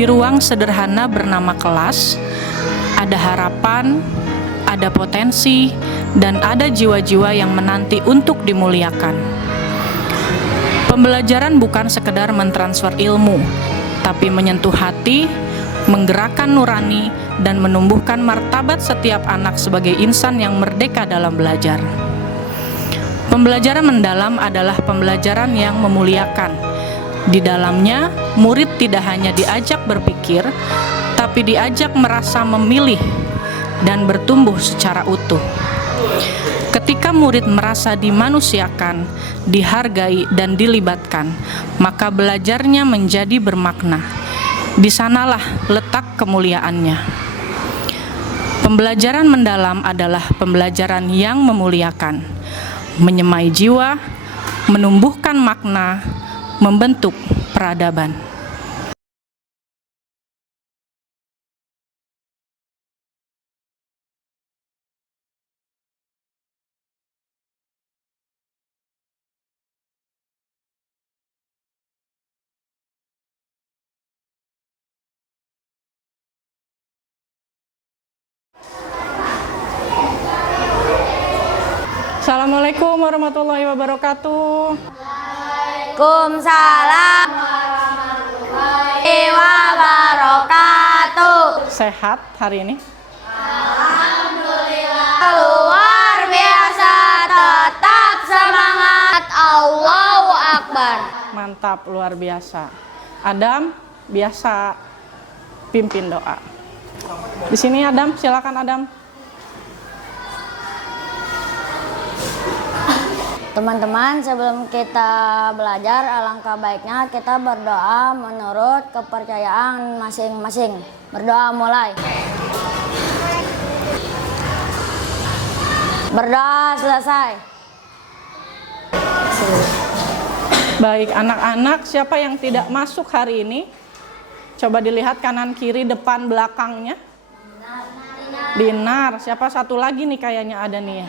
Di ruang sederhana bernama kelas, ada harapan, ada potensi, dan ada jiwa-jiwa yang menanti untuk dimuliakan. Pembelajaran bukan sekedar mentransfer ilmu, tapi menyentuh hati, menggerakkan nurani, dan menumbuhkan martabat setiap anak sebagai insan yang merdeka dalam belajar. Pembelajaran mendalam adalah pembelajaran yang memuliakan. Di dalamnya, murid tidak hanya diajak berpikir, tapi diajak merasa memilih dan bertumbuh secara utuh. Ketika murid merasa dimanusiakan, dihargai, dan dilibatkan, maka belajarnya menjadi bermakna. Di sanalah letak kemuliaannya. Pembelajaran mendalam adalah pembelajaran yang memuliakan, menyemai jiwa, menumbuhkan makna, membentuk peradaban. Assalamualaikum warahmatullahi wabarakatuh. Waalaikumsalam warahmatullahi wabarakatuh. Sehat hari ini? Alhamdulillah. Luar biasa, tetap semangat. Allahu Akbar. Mantap, luar biasa. Adam, biasa pimpin doa. Di sini Adam, silakan Adam. Teman-teman, sebelum kita belajar, alangkah baiknya kita berdoa menurut kepercayaan masing-masing. Berdoa mulai. Berdoa selesai. Baik, anak-anak, siapa yang tidak masuk hari ini? Coba dilihat kanan kiri depan belakangnya. Dinar. Siapa satu lagi nih kayaknya ada nih ya?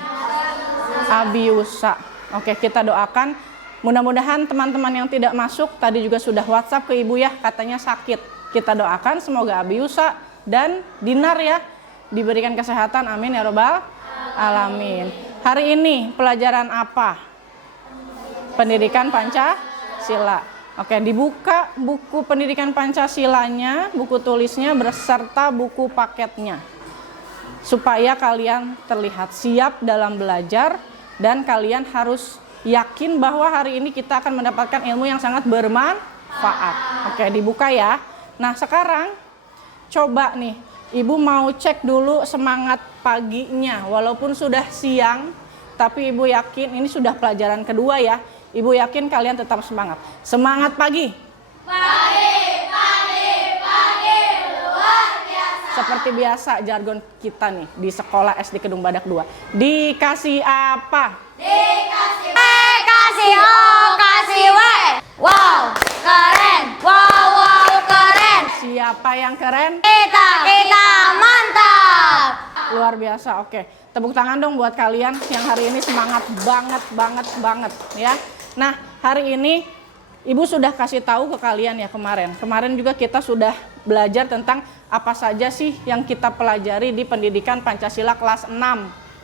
Abiusa. Oke, kita doakan. Mudah-mudahan teman-teman yang tidak masuk tadi juga sudah WhatsApp ke ibu ya, katanya sakit. Kita doakan semoga Abiusa dan Dinar ya diberikan kesehatan. Amin ya robbal alamin. Hari ini pelajaran apa? Pendidikan Pancasila. Oke, dibuka buku pendidikan Pancasilanya, buku tulisnya beserta buku paketnya. Supaya kalian terlihat siap dalam belajar. Dan kalian harus yakin bahwa hari ini kita akan mendapatkan ilmu yang sangat bermanfaat. Oke, dibuka ya. Nah, sekarang coba nih, Ibu mau cek dulu semangat paginya. Walaupun sudah siang, tapi Ibu yakin ini sudah pelajaran kedua ya. Ibu yakin kalian tetap semangat. Semangat pagi. Pagi, luar biasa. Seperti biasa jargon kita nih di sekolah SD Kedung Badak 2. Dikasih apa? Dikasih kasih O, kasih W. Wow, keren. Wow, keren. Siapa yang keren? Kita mantap. Luar biasa. Oke, tepuk tangan dong buat kalian yang hari ini semangat banget ya. Nah, hari ini Ibu sudah kasih tahu ke kalian ya kemarin juga kita sudah belajar tentang apa saja sih yang kita pelajari di pendidikan Pancasila kelas 6.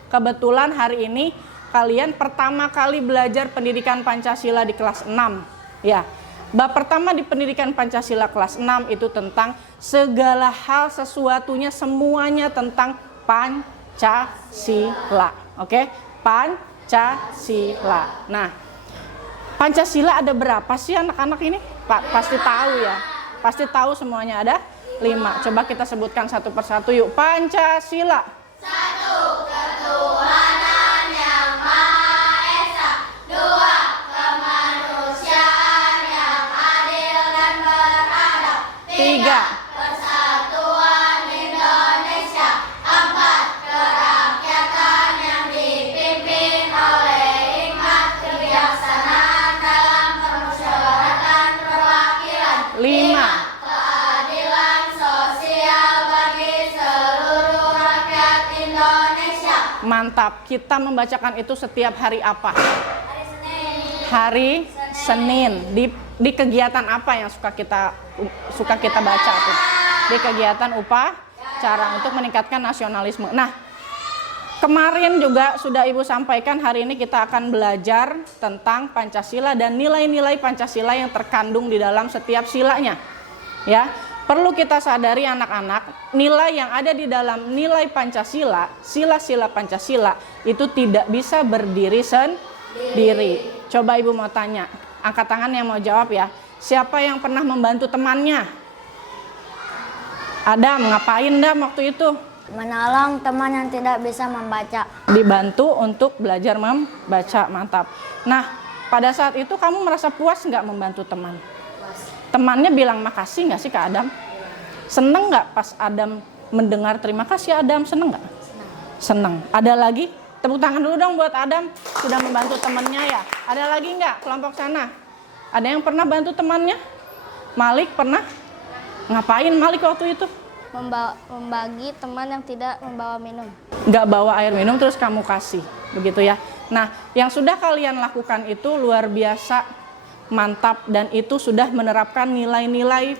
Kebetulan hari ini kalian pertama kali belajar pendidikan Pancasila di kelas 6 ya. Bab pertama di pendidikan Pancasila kelas 6 itu tentang segala hal sesuatunya semuanya tentang Pancasila. Oke? Pancasila. Nah, Pancasila ada berapa sih anak-anak ini? Pasti tahu ya. Pasti tahu semuanya ada 5. Coba kita sebutkan satu persatu yuk. Pancasila. 1. Ketuhanan yang Maha Esa. 2. Kemanusiaan yang adil dan beradab. 3. Persatuan Indonesia. 4. Kerakyatan yang dipimpin oleh hikmat kebijaksanaan dalam permusyawaratan perwakilan. 5. Keadilan sosial bagi seluruh rakyat Indonesia. Mantap. Kita membacakan itu setiap hari apa? Hari Senin. Hari Senin di di kegiatan apa yang suka kita baca tuh? Di kegiatan upacara untuk meningkatkan nasionalisme. Nah, kemarin juga sudah Ibu sampaikan, hari ini kita akan belajar tentang Pancasila dan nilai-nilai Pancasila yang terkandung di dalam setiap silanya. Ya, perlu kita sadari anak-anak, nilai yang ada di dalam nilai Pancasila, sila-sila Pancasila itu tidak bisa berdiri sendiri. Coba Ibu mau tanya, angkat tangan yang mau jawab ya. Siapa yang pernah membantu temannya? Adam, ngapain Dam waktu itu? Menolong teman yang tidak bisa membaca. Dibantu untuk belajar membaca, mantap. Nah, pada saat itu kamu merasa puas nggak membantu teman? Temannya bilang makasih nggak sih ke Adam? Seneng nggak pas Adam mendengar terima kasih Adam? Seneng nggak? Seneng. Ada lagi? Tepuk tangan dulu dong buat Adam, sudah membantu temannya ya. Ada lagi nggak kelompok sana? Ada yang pernah bantu temannya? Malik pernah? Ngapain Malik waktu itu? Membagi teman yang tidak membawa minum. Nggak bawa air minum terus kamu kasih, begitu ya. Nah, yang sudah kalian lakukan itu luar biasa mantap, dan itu sudah menerapkan nilai-nilai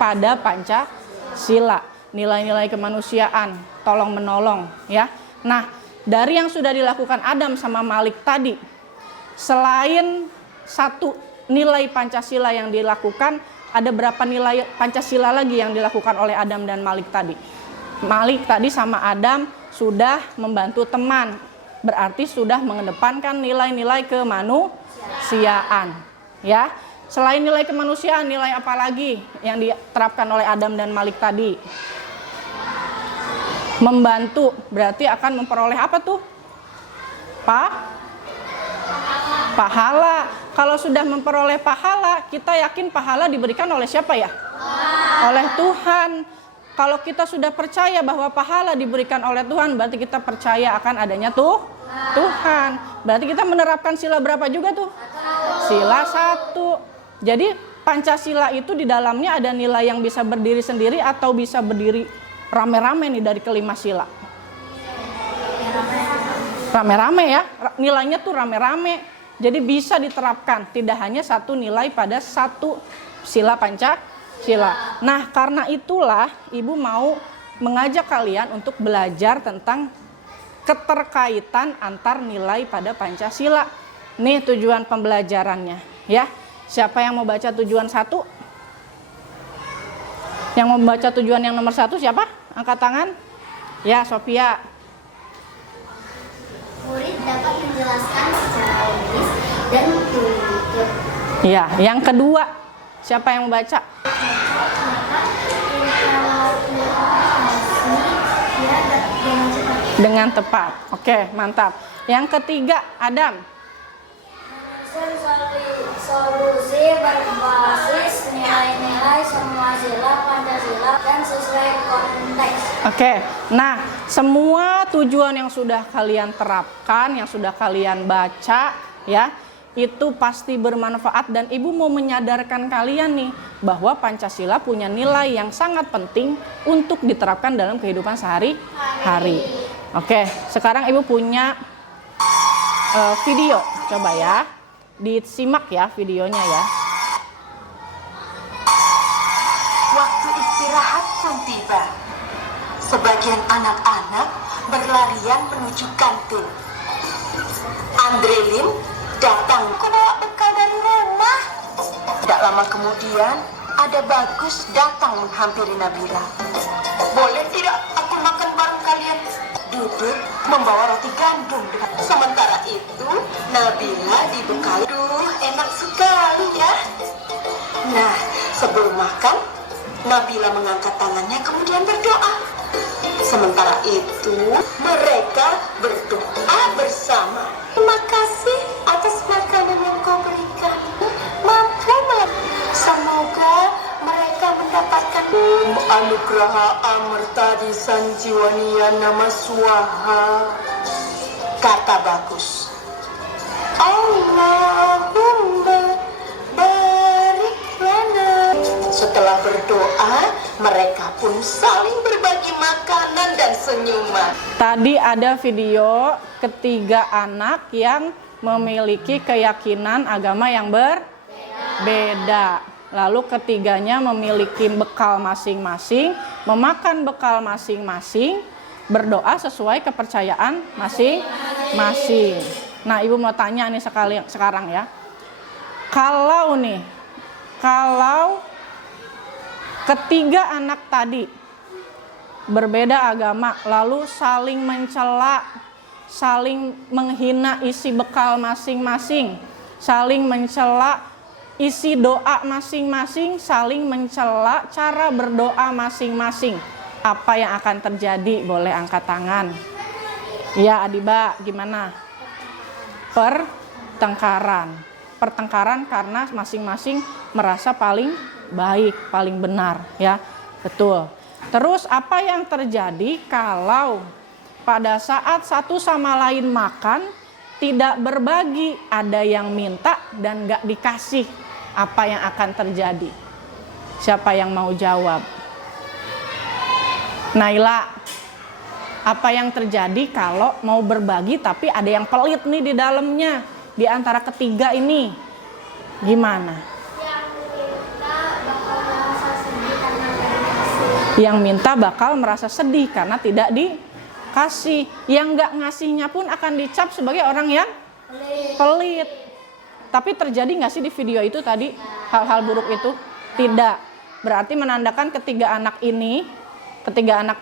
pada Pancasila, nilai-nilai kemanusiaan, tolong menolong ya. Nah, dari yang sudah dilakukan Adam sama Malik tadi, selain satu nilai Pancasila yang dilakukan, ada berapa nilai Pancasila lagi yang dilakukan oleh Adam dan Malik tadi? Malik tadi sama Adam sudah membantu teman, berarti sudah mengedepankan nilai-nilai kemanusiaan. Ya, selain nilai kemanusiaan, nilai apa lagi yang diterapkan oleh Adam dan Malik tadi? Membantu, berarti akan memperoleh apa tuh? Pahala. Kalau sudah memperoleh pahala, kita yakin pahala diberikan oleh siapa ya? Oleh Tuhan. Kalau kita sudah percaya bahwa pahala diberikan oleh Tuhan, berarti kita percaya akan adanya Tuhan. Berarti kita menerapkan sila berapa juga tuh? Sila 1. Jadi Pancasila itu di dalamnya ada nilai yang bisa berdiri sendiri atau bisa berdiri rame-rame nih dari kelima sila. Rame-rame ya, nilainya tuh rame-rame. Jadi bisa diterapkan, tidak hanya satu nilai pada satu sila Pancasila. Nah, karena itulah Ibu mau mengajak kalian untuk belajar tentang keterkaitan antar nilai pada Pancasila. Nih tujuan pembelajarannya ya. Siapa yang mau baca tujuan 1? Yang mau baca tujuan yang nomor 1 siapa? Angkat tangan. Ya, Sophia. Murid dapat menjelaskan secara logis dan menunjukkan. Ya, yang kedua siapa yang membaca? Dengan tepat. Oke, mantap. Yang ketiga, Adam. Menyusun solusi berbasis nilai-nilai semua sila Pancasila dan sesuai konteks. Oke, nah semua tujuan yang sudah kalian terapkan, yang sudah kalian baca ya, itu pasti bermanfaat, dan Ibu mau menyadarkan kalian nih bahwa Pancasila punya nilai yang sangat penting untuk diterapkan dalam kehidupan sehari-hari. Oke, sekarang Ibu punya video, coba ya, disimak ya videonya ya. Waktu istirahat pun tiba. Sebagian anak-anak berlarian menuju kantin. Andrelin datang, "Aku bawa bekal dari rumah." Tidak lama kemudian, ada Bagus datang menghampiri Nabila. "Boleh tidak aku makan bareng kalian?" Duduk membawa roti gandum. Sementara itu, Nabila dibekali. Duh, enak sekali ya. Nah, sebelum makan, Nabila mengangkat tangannya kemudian berdoa. Sementara itu, mereka berdoa bersama. "Terima kasih atas makanan yang kau berikan. Mampu semoga mereka mendapatkan anugerah amartadi sanjiwaniya nama swaha," kata Bagus. "Allahumma barik lana." Setelah berdoa, mereka pun saling berbagi makanan dan senyuman. Tadi ada video ketiga anak yang memiliki keyakinan agama yang berbeda. Beda. Lalu ketiganya memiliki bekal masing-masing, memakan bekal masing-masing, berdoa sesuai kepercayaan masing-masing. Nah, Ibu mau tanya nih sekarang ya. Kalau ketiga anak tadi berbeda agama, lalu saling mencela, saling menghina isi bekal masing-masing, saling mencela isi doa masing-masing, saling mencela cara berdoa masing-masing. Apa yang akan terjadi? Boleh angkat tangan. Ya, Adiba, gimana? Pertengkaran karena masing-masing merasa paling baik, paling benar, ya. Betul. Terus apa yang terjadi kalau pada saat satu sama lain makan tidak berbagi, ada yang minta dan gak dikasih? Apa yang akan terjadi? Siapa yang mau jawab? Naila, apa yang terjadi kalau mau berbagi tapi ada yang pelit nih di dalamnya, di antara ketiga ini? Gimana? Yang minta bakal merasa sedih karena tidak dikasih. Yang gak ngasihnya pun akan dicap sebagai orang yang pelit. Tapi terjadi nggak sih di video itu tadi hal-hal buruk itu? Tidak. Berarti menandakan ketiga anak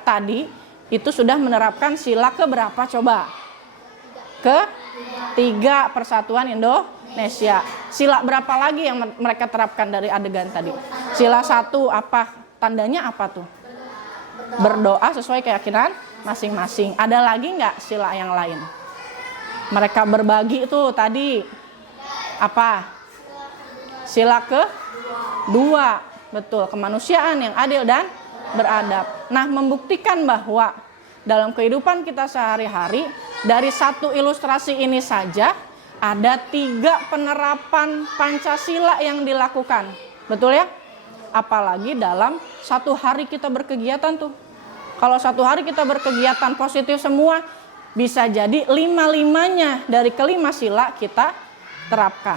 tadi itu sudah menerapkan sila keberapa coba? Ketiga, Persatuan Indonesia. Sila berapa lagi yang mereka terapkan dari adegan tadi? Sila 1 apa? Tandanya apa tuh? Berdoa sesuai keyakinan masing-masing. Ada lagi nggak sila yang lain? Mereka berbagi itu tadi. Apa? Sila kedua, betul, kemanusiaan yang adil dan beradab. Nah, membuktikan bahwa dalam kehidupan kita sehari-hari, dari satu ilustrasi ini saja ada 3 penerapan Pancasila yang dilakukan. Betul ya? Apalagi dalam satu hari kita berkegiatan tuh. Kalau satu hari kita berkegiatan positif semua, bisa jadi 5-5-nya dari kelima sila kita terapkan.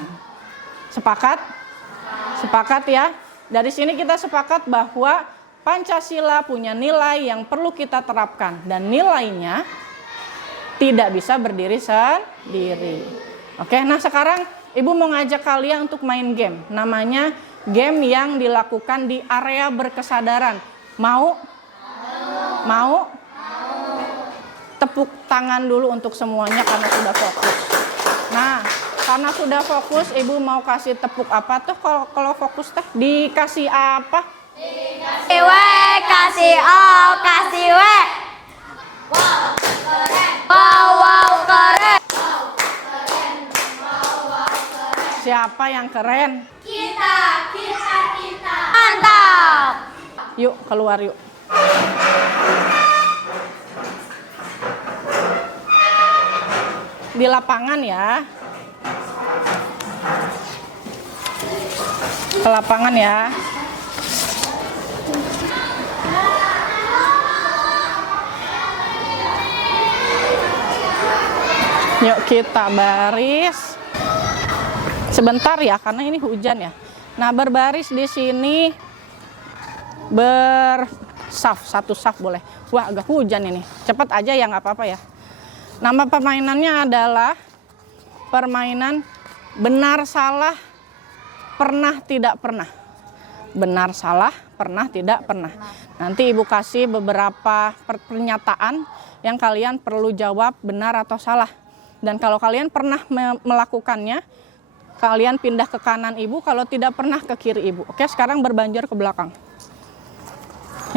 Sepakat? Sepakat ya? Dari sini kita sepakat bahwa Pancasila punya nilai yang perlu kita terapkan. Dan nilainya tidak bisa berdiri sendiri. Oke, nah sekarang Ibu mau ngajak kalian untuk main game. Namanya game yang dilakukan di area berkesadaran. Mau? Mau? Tepuk tangan dulu untuk semuanya karena sudah fokus. Nah, karena sudah fokus, Ibu mau kasih tepuk apa tuh kalau fokus teh? Dikasih apa? Kasih W, kasih O, kasih W. Wow, keren. Wow, keren. Siapa yang keren? Kita. Mantap. Yuk, keluar yuk. Di lapangan ya. Ke lapangan ya. Yuk kita baris. Sebentar ya karena ini hujan ya. Nah, berbaris di sini bersaf, satu saf boleh. Wah, agak hujan ini. Cepat aja ya, nggak apa-apa ya. Nama permainannya adalah permainan benar salah pernah tidak pernah. Benar salah pernah tidak pernah. Nanti Ibu kasih beberapa pernyataan yang kalian perlu jawab benar atau salah. Dan kalau kalian pernah melakukannya, kalian pindah ke kanan Ibu, kalau tidak pernah ke kiri Ibu. Oke, sekarang berbanjir ke belakang.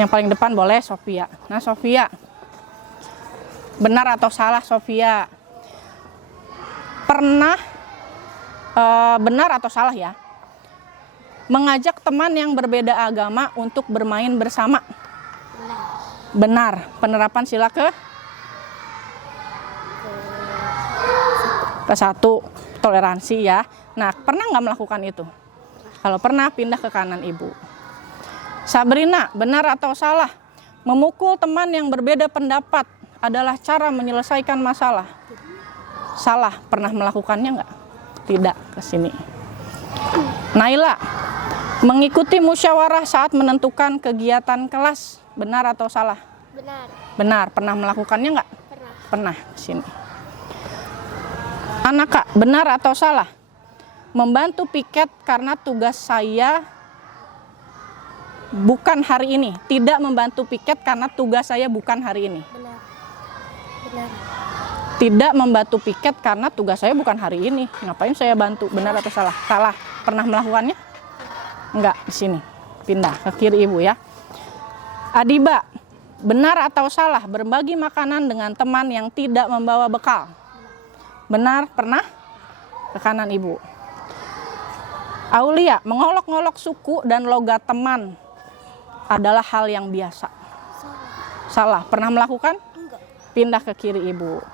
Yang paling depan boleh Sofia. Nah, Sofia. Benar atau salah Sofia? Pernah benar atau salah ya? Mengajak teman yang berbeda agama untuk bermain bersama. Benar. Penerapan sila ke-1, toleransi ya. Nah, pernah nggak melakukan itu? Kalau pernah, pindah ke kanan Ibu. Sabrina, benar atau salah? Memukul teman yang berbeda pendapat adalah cara menyelesaikan masalah. Salah. Pernah melakukannya nggak? Tidak. Ke sini. Naila, mengikuti musyawarah saat menentukan kegiatan kelas, benar atau salah? Benar. Benar. Pernah melakukannya nggak? Pernah. Pernah. Sini. Anaka, benar atau salah? Membantu piket karena tugas saya bukan hari ini. Tidak membantu piket karena tugas saya bukan hari ini. Benar. Benar. Tidak membantu piket karena tugas saya bukan hari ini. Ngapain saya bantu? Benar atau salah? Salah. Pernah melakukannya? Enggak, di sini. Pindah ke kiri ibu ya. Adiba, benar atau salah berbagi makanan dengan teman yang tidak membawa bekal? Benar, pernah? Ke kanan ibu. Aulia, mengolok-ngolok suku dan logat teman adalah hal yang biasa. Salah. Pernah melakukan? Enggak. Pindah ke kiri ibu.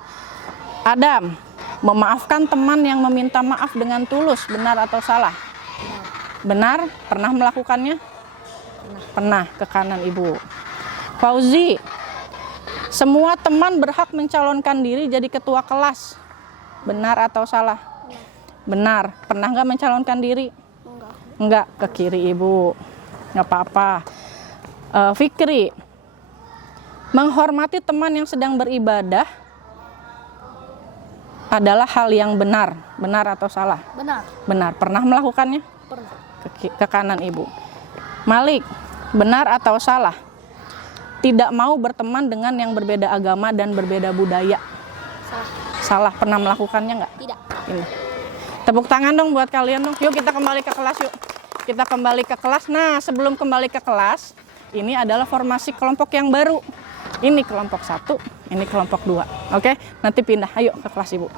Adam, memaafkan teman yang meminta maaf dengan tulus, benar atau salah? Benar. Pernah melakukannya? Pernah. Ke kanan ibu. Fauzi, semua teman berhak mencalonkan diri jadi ketua kelas, benar atau salah? Benar. Pernah nggak mencalonkan diri? Enggak. Enggak. Ke kiri ibu. Nggak apa-apa. Fikri, menghormati teman yang sedang beribadah adalah hal yang benar. Benar atau salah? Benar. Benar. Pernah melakukannya? Pernah. Ke kanan ibu. Malik, benar atau salah? Tidak mau berteman dengan yang berbeda agama dan berbeda budaya. Salah. Salah. Pernah melakukannya nggak? Tidak. Ini. Tepuk tangan dong buat kalian dong. Yuk kita kembali ke kelas yuk. Kita kembali ke kelas. Nah, sebelum kembali ke kelas, ini adalah formasi kelompok yang baru. Ini kelompok 1, ini kelompok 2. Oke, nanti pindah. Ayo ke kelas ibu.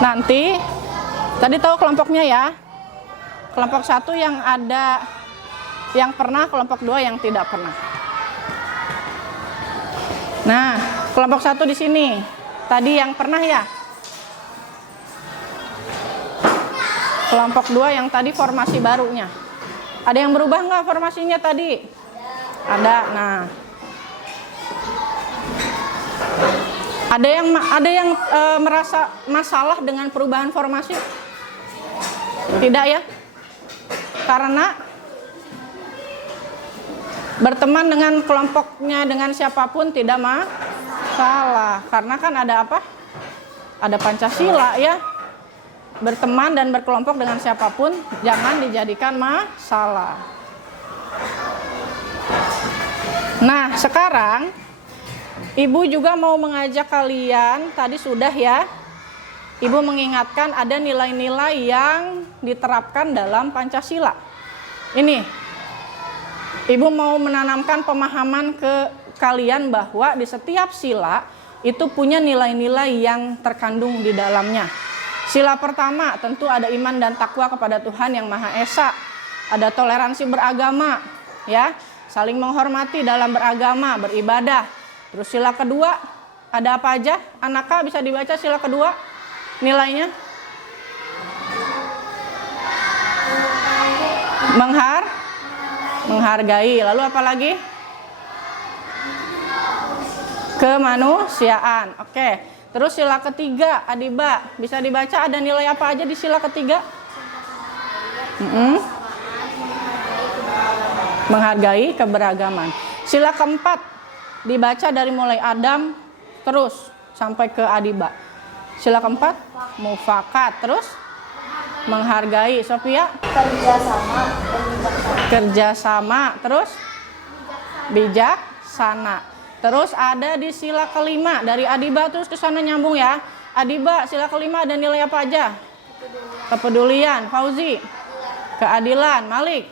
Nanti, tadi tahu kelompoknya ya. Kelompok 1 yang ada, yang pernah, kelompok 2 yang tidak pernah. Nah, kelompok 1 di sini. Tadi yang pernah ya. Kelompok 2 yang tadi formasi barunya. Ada yang berubah nggak formasinya tadi? Ada. Nah, ada yang merasa masalah dengan perubahan formasi? Tidak ya? Karena berteman dengan kelompoknya dengan siapapun tidak masalah. Karena kan ada apa? Ada Pancasila ya. Berteman dan berkelompok dengan siapapun jangan dijadikan masalah. Nah, sekarang Ibu juga mau mengajak kalian, tadi sudah ya. Ibu mengingatkan ada nilai-nilai yang diterapkan dalam Pancasila. Ini, Ibu mau menanamkan pemahaman ke kalian bahwa di setiap sila itu punya nilai-nilai yang terkandung di dalamnya. Sila pertama tentu ada iman dan takwa kepada Tuhan Yang Maha Esa. Ada toleransi beragama, ya, saling menghormati dalam beragama, beribadah. Terus sila kedua ada apa aja? Anaka bisa dibaca sila kedua nilainya? Menghargai. Lalu apa lagi? Kemanusiaan. Oke. Terus sila ketiga, Adiba bisa dibaca ada nilai apa aja di sila ketiga? Menghargai keberagaman. Sila keempat dibaca dari mulai Adam terus sampai ke Adiba. Sila keempat mufakat, terus menghargai. Sofia? Kerjasama, terus bijaksana. Terus ada di sila kelima dari Adiba terus ke sana nyambung ya. Adiba sila kelima ada nilai apa aja? Kepedulian. Fauzi? Keadilan. Malik?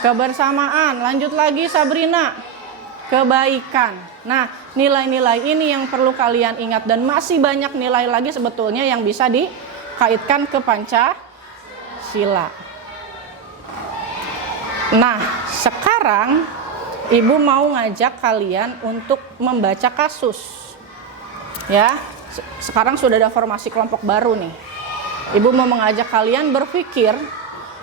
Kebersamaan. Lanjut lagi Sabrina? Kebaikan. Nah, nilai-nilai ini yang perlu kalian ingat dan masih banyak nilai lagi sebetulnya yang bisa dikaitkan ke Pancasila. Nah, sekarang Ibu mau ngajak kalian untuk membaca kasus. Ya, sekarang sudah ada formasi kelompok baru nih. Ibu mau mengajak kalian berpikir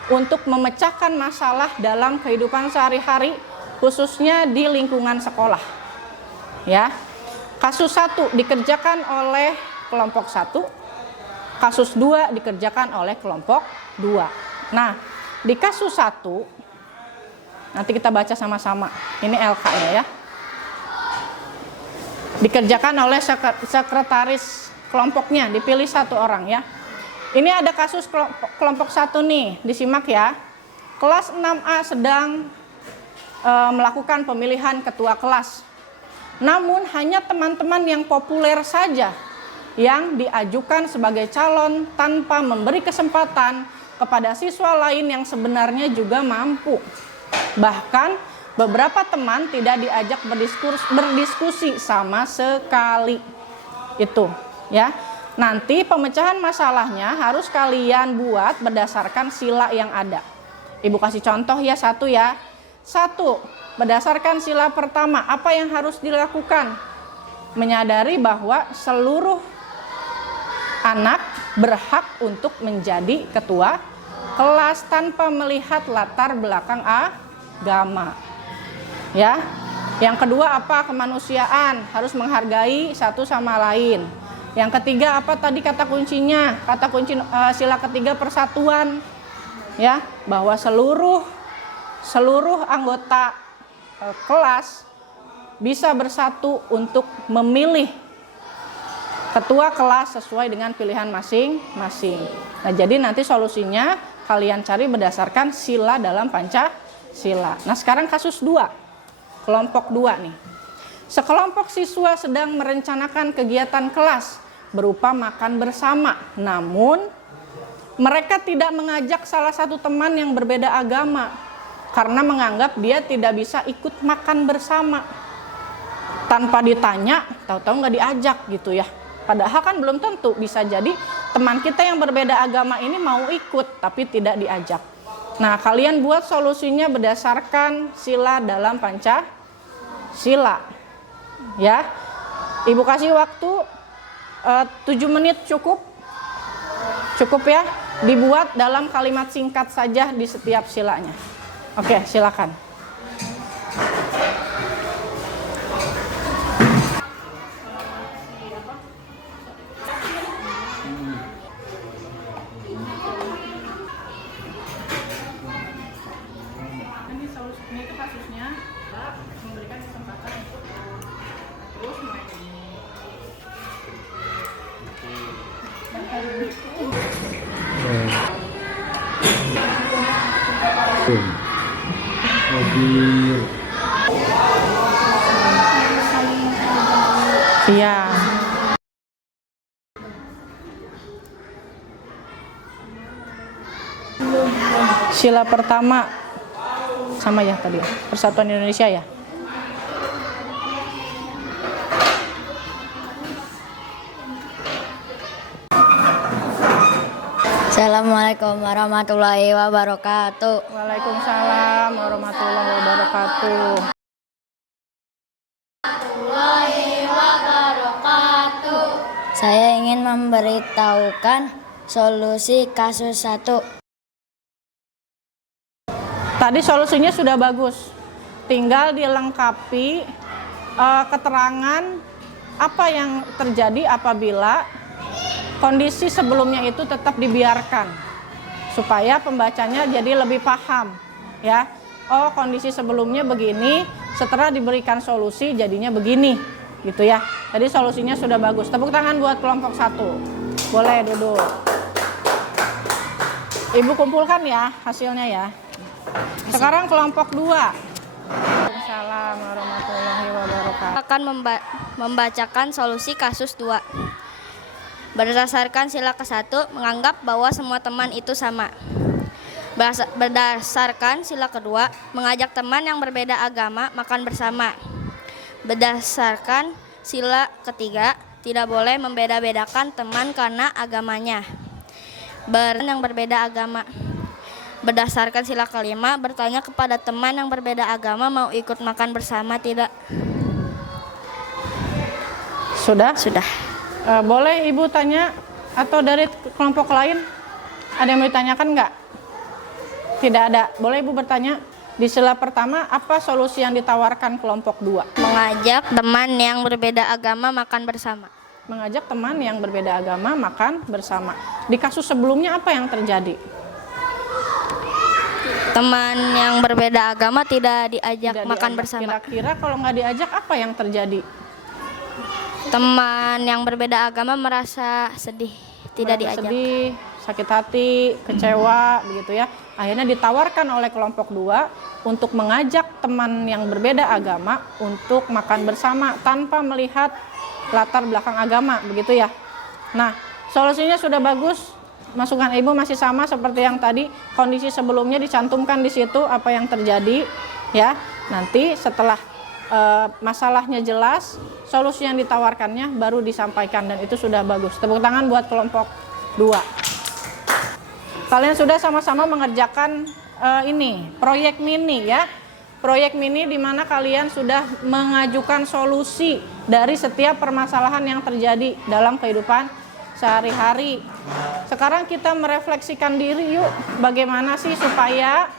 untuk memecahkan masalah dalam kehidupan sehari-hari, khususnya di lingkungan sekolah. Ya. Kasus 1 dikerjakan oleh kelompok 1, kasus 2 dikerjakan oleh kelompok 2. Nah, di kasus 1 nanti kita baca sama-sama. Ini LK-nya ya. Dikerjakan oleh sekretaris kelompoknya, dipilih 1 orang ya. Ini ada kasus kelompok 1 nih, disimak ya. Kelas 6A sedang melakukan pemilihan ketua kelas. Namun hanya teman-teman yang populer saja yang diajukan sebagai calon tanpa memberi kesempatan kepada siswa lain yang sebenarnya juga mampu. Bahkan beberapa teman tidak diajak berdiskusi sama sekali. Itu ya. Nanti pemecahan masalahnya harus kalian buat berdasarkan sila yang ada. Ibu kasih contoh ya, 1 ya. 1, berdasarkan sila pertama, apa yang harus dilakukan? Menyadari bahwa seluruh anak berhak untuk menjadi ketua kelas tanpa melihat latar belakang agama. Ya. Yang kedua apa? Kemanusiaan, harus menghargai satu sama lain. Yang ketiga apa tadi kata kuncinya? Kata kunci sila ketiga persatuan. Ya, bahwa seluruh anggota kelas bisa bersatu untuk memilih ketua kelas sesuai dengan pilihan masing-masing. Nah, jadi nanti solusinya kalian cari berdasarkan sila dalam Pancasila. Nah, sekarang kasus 2. Kelompok 2 nih. Sekelompok siswa sedang merencanakan kegiatan kelas berupa makan bersama. Namun, mereka tidak mengajak salah satu teman yang berbeda agama karena menganggap dia tidak bisa ikut makan bersama. Tanpa ditanya, tahu-tahu nggak diajak gitu ya. Padahal kan belum tentu, bisa jadi teman kita yang berbeda agama ini mau ikut tapi tidak diajak. Nah, kalian buat solusinya berdasarkan sila dalam Pancasila. Ya. Ibu kasih waktu 7 menit cukup. Cukup ya. Dibuat dalam kalimat singkat saja di setiap silanya. Oke, silakan. Ini itu kasusnya, memberikan kesempatan untuk terus mobil. Iya. Sila pertama sama ya tadi, Persatuan Indonesia ya. Assalamualaikum warahmatullahi wabarakatuh. Waalaikumsalam warahmatullahi wabarakatuh. Saya ingin memberitahukan solusi kasus 1. Tadi solusinya sudah bagus. Tinggal dilengkapi keterangan apa yang terjadi apabila kondisi sebelumnya itu tetap dibiarkan, supaya pembacanya jadi lebih paham ya. Oh, kondisi sebelumnya begini, setelah diberikan solusi jadinya begini gitu ya. Jadi solusinya sudah bagus. Tepuk tangan buat kelompok 1. Boleh duduk. Ibu kumpulkan ya hasilnya ya. Sekarang kelompok 2. Waalaikumsalam warahmatullahi wabarakatuh. Akan membacakan solusi kasus 2. Berdasarkan sila ke-1, menganggap bahwa semua teman itu sama. Berdasarkan sila kedua, mengajak teman yang berbeda agama makan bersama. Berdasarkan sila ketiga, tidak boleh membeda-bedakan teman karena agamanya. Yang berbeda agama. Berdasarkan sila kelima, bertanya kepada teman yang berbeda agama mau ikut makan bersama tidak. Sudah? Sudah. Boleh Ibu tanya atau dari kelompok lain? Ada yang mau ditanyakan nggak? Tidak ada. Boleh Ibu bertanya? Di sila pertama, apa solusi yang ditawarkan kelompok 2? Mengajak teman yang berbeda agama makan bersama. Mengajak teman yang berbeda agama makan bersama. Di kasus sebelumnya apa yang terjadi? Teman yang berbeda agama tidak diajak Tidak makan diajak. bersama. Kira-kira kalau nggak diajak apa yang terjadi? Teman yang berbeda agama merasa sedih, tidak Merasa diajak. sedih, sakit hati, kecewa, begitu ya. Akhirnya ditawarkan oleh kelompok 2 untuk mengajak teman yang berbeda agama untuk makan bersama tanpa melihat latar belakang agama, begitu ya. Nah, solusinya sudah bagus. Masukan Ibu masih sama seperti yang tadi. Kondisi sebelumnya dicantumkan di situ apa yang terjadi, ya. Nanti setelah masalahnya jelas, solusi yang ditawarkannya baru disampaikan, dan itu sudah bagus. Tepuk tangan buat kelompok 2. Kalian sudah sama-sama mengerjakan ini, proyek mini ya. Proyek mini di mana kalian sudah mengajukan solusi dari setiap permasalahan yang terjadi dalam kehidupan sehari-hari. Sekarang kita merefleksikan diri yuk, bagaimana sih supaya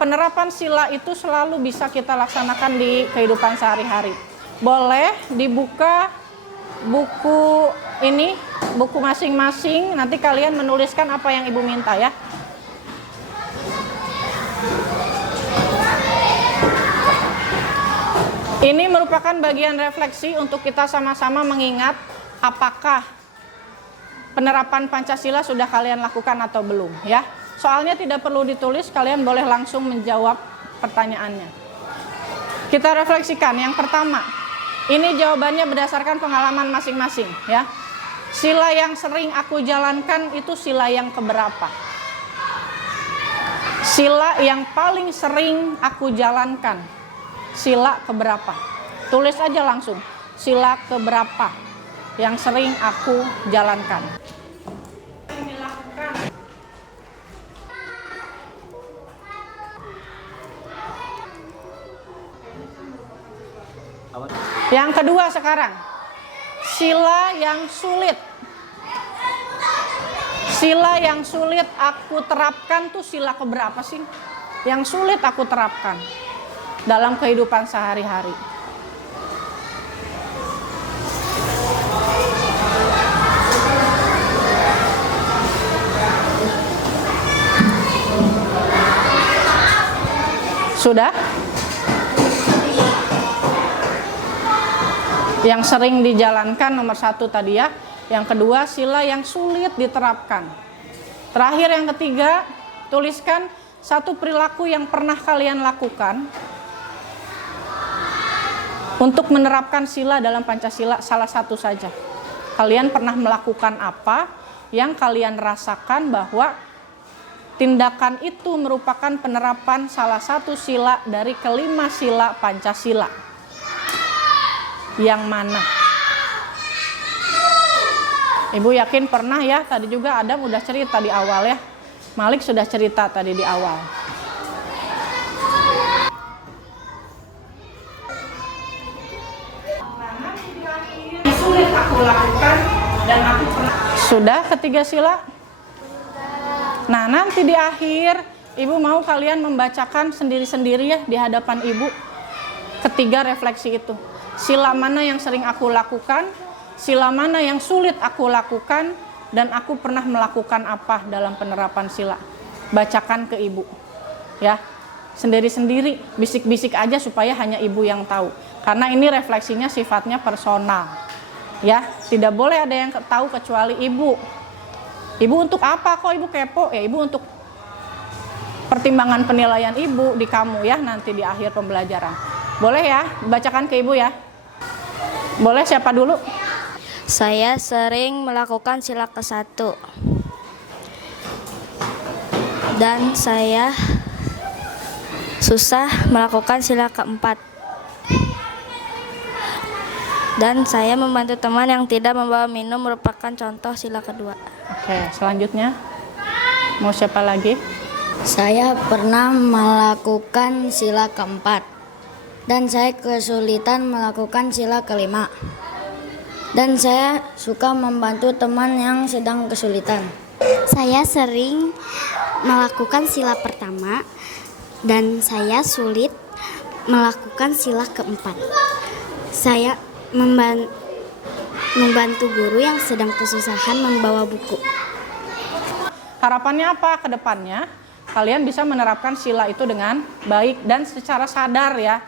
penerapan sila itu selalu bisa kita laksanakan di kehidupan sehari-hari. Boleh dibuka buku ini, buku masing-masing, nanti kalian menuliskan apa yang Ibu minta ya. Ini merupakan bagian refleksi untuk kita sama-sama mengingat apakah penerapan Pancasila sudah kalian lakukan atau belum ya. Soalnya tidak perlu ditulis, kalian boleh langsung menjawab pertanyaannya. Kita refleksikan. Yang pertama, ini jawabannya berdasarkan pengalaman masing-masing ya. Sila yang sering aku jalankan itu sila yang keberapa? Sila yang paling sering aku jalankan, sila keberapa? Tulis aja langsung, sila keberapa yang sering aku jalankan. Yang kedua sekarang, sila yang sulit. Sila yang sulit aku terapkan tuh sila keberapa sih? Yang sulit aku terapkan dalam kehidupan sehari-hari. Sudah? Yang sering dijalankan nomor 1 tadi ya. Yang kedua, sila yang sulit diterapkan. Terakhir yang ketiga, tuliskan satu perilaku yang pernah kalian lakukan untuk menerapkan sila dalam Pancasila, salah satu saja. Kalian pernah melakukan apa yang kalian rasakan bahwa tindakan itu merupakan penerapan salah satu sila dari kelima sila Pancasila. Yang mana? Ibu yakin pernah ya, tadi juga Adam udah cerita di awal ya. Malik sudah cerita tadi di awal. Sulit aku lakukan dan aku pernah. Sudah ketiga sila? Nah, nanti di akhir Ibu mau kalian membacakan sendiri-sendiri ya di hadapan Ibu ketiga refleksi itu. Sila mana yang sering aku lakukan, sila mana yang sulit aku lakukan, dan aku pernah melakukan apa dalam penerapan sila. Bacakan ke Ibu ya, sendiri-sendiri, bisik-bisik aja supaya hanya Ibu yang tahu. Karena ini refleksinya sifatnya personal ya, tidak boleh ada yang tahu kecuali Ibu. Ibu untuk apa kok Ibu kepo? Ya Ibu untuk pertimbangan penilaian Ibu di kamu ya, nanti di akhir pembelajaran. Boleh ya, bacakan ke Ibu ya. Boleh, siapa dulu? Saya sering melakukan sila ke-1. Dan saya susah melakukan sila ke-4. Dan saya membantu teman yang tidak membawa minum merupakan contoh sila kedua. Oke, selanjutnya. Mau siapa lagi? Saya pernah melakukan sila ke-4 dan saya kesulitan melakukan sila ke-5. Dan saya suka membantu teman yang sedang kesulitan. Saya sering melakukan sila pertama dan saya sulit melakukan sila keempat. Saya membantu guru yang sedang kesusahan membawa buku. Harapannya apa ke depannya? Kalian bisa menerapkan sila itu dengan baik dan secara sadar ya.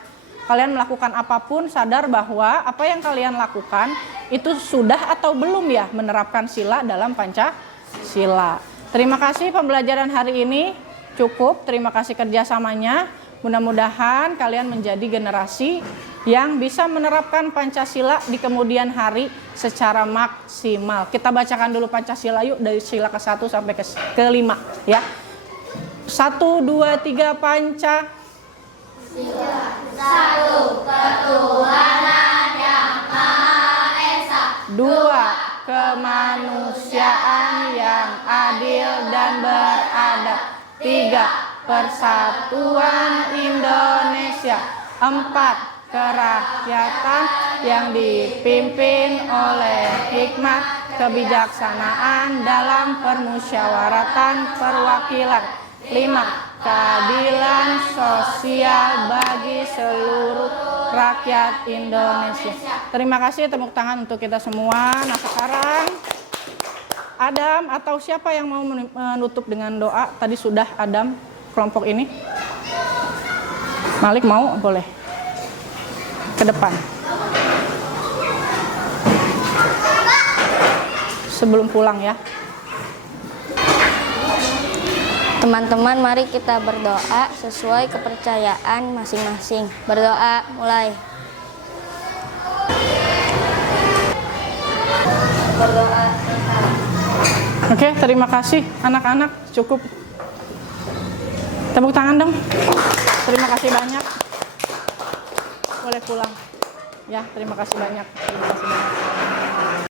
Kalian melakukan apapun sadar bahwa apa yang kalian lakukan itu sudah atau belum ya menerapkan sila dalam Pancasila. Terima kasih pembelajaran hari ini cukup. Terima kasih kerjasamanya. Mudah-mudahan kalian menjadi generasi yang bisa menerapkan Pancasila di kemudian hari secara maksimal. Kita bacakan dulu Pancasila yuk dari sila ke-1 sampai ke-5 ya. 1, 2, 3 Panca. 1. Ketuhanan yang Maha Esa. 2. Kemanusiaan yang adil dan beradab. 3. Persatuan Indonesia. 4. Kerakyatan yang dipimpin oleh hikmat kebijaksanaan dalam permusyawaratan perwakilan. 5. Keadilan sosial bagi seluruh rakyat Indonesia. Terima kasih, tepuk tangan untuk kita semua. Nah sekarang Adam atau siapa yang mau menutup dengan doa? Tadi sudah Adam kelompok ini. Malik mau? Boleh. Ke depan. Sebelum pulang ya. Teman-teman, mari kita berdoa sesuai kepercayaan masing-masing. Berdoa, mulai. Berdoa. Oke, terima kasih anak-anak. Cukup. Tepuk tangan dong. Terima kasih banyak. Boleh pulang. Ya, terima kasih banyak. Terima kasih banyak.